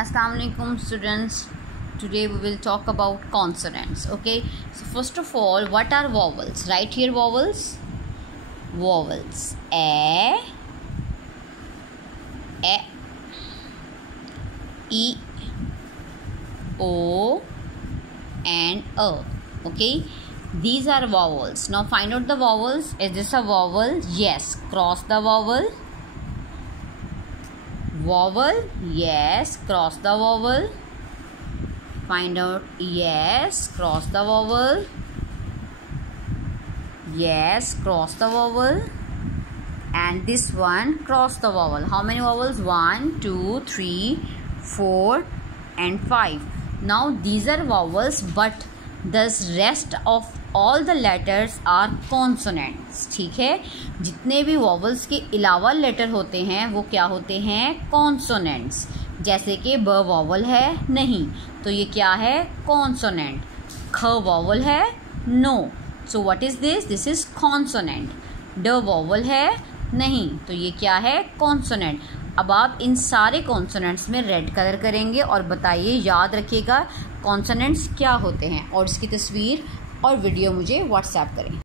Assalamu alaikum students. Today we will talk about consonants. Okay, so first of all, what are vowels? Right here, vowels. Vowels: a, e, o, and a. Okay, these are vowels. Now find out the vowels. Is this a vowel? Yes. Cross the vowel. Vowel, yes. Cross the vowel. Find out. Yes. Cross the vowel. Yes. Cross the vowel. And this one, cross the vowel. How many vowels? 1, 2, 3, 4 and 5. Now these are vowels, but the rest of all the letters are consonants. ठीक है, जितने भी vowels के अलावा letter होते हैं वो क्या होते हैं? consonants. जैसे कि ब vowel है नहीं, तो ये क्या है? consonant. ख vowel है no, so what is this? This is consonant. ड vowel है नहीं, तो ये क्या है? consonant. अब आप इन सारे कॉन्सोनेंट्स में रेड कलर करेंगे और बताइए, याद रखिएगा कॉन्सोनेंट्स क्या होते हैं, और इसकी तस्वीर और वीडियो मुझे व्हाट्सएप करें.